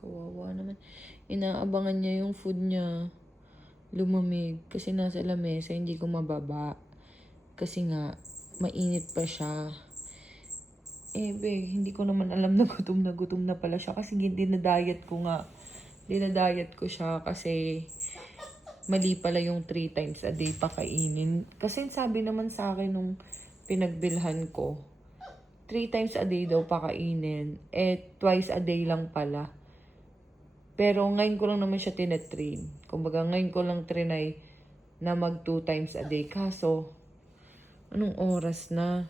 Kawawa naman. Inaabangan niya yung food niya lumamig kasi nasa lamesa, hindi ko mababa. Kasi nga, mainit pa siya. Eh, hindi ko naman alam na gutom na pala siya kasi dinadiet ko nga. Dinadiet ko siya kasi mali pala yung 3 times a day pakainin. Kasi sabi naman sa akin nung pinagbilhan ko, 3 times a day daw pakainin. Eh, twice a day lang pala. Pero ngayon ko lang naman siya tinetrain. Kumbaga, ngayon ko lang trinay na mag 2 times a day. Kaso, anong oras na?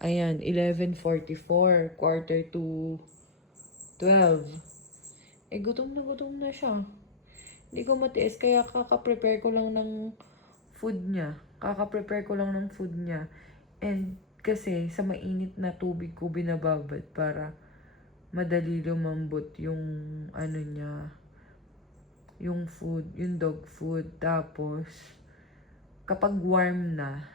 Ayan, 11:44, quarter to 12. Eh, gutom na siya. Hindi ko matiis, kaya kaka-prepare ko lang ng food niya. Kaka-prepare ko lang ng food niya. And kasi sa mainit na tubig ko binababad para madali lumambot yung ano niya, yung food, yung dog food. Tapos, kapag warm na,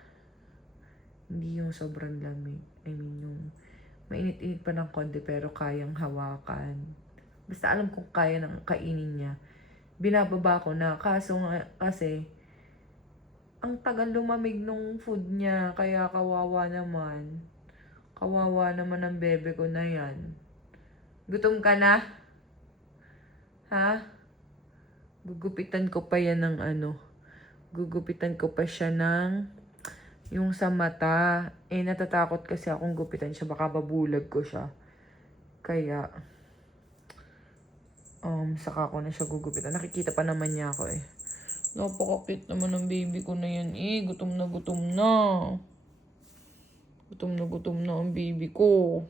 hindi yung sobrang lamig. I mean, yung mainit-init pa ng konti pero kayang hawakan. Basta alam kong kaya ng kainin niya. Binababa ko na. Kaso nga, kasi, ang tagal lumamig nung food niya. Kaya kawawa naman. Kawawa naman ang bebe ko na yan. Gutom ka na? Ha? Gugupitan ko pa yan ng ano. Gugupitan ko pa siya ng yung sa mata. Eh, natatakot kasi akong gupitan siya. Baka babulag ko siya. Kaya, saka ko na siya gugupitan. Nakikita pa naman niya ako eh. Napaka-cute naman ng baby ko na yan eh. Gutom na gutom na. Gutom na gutom na ang baby ko.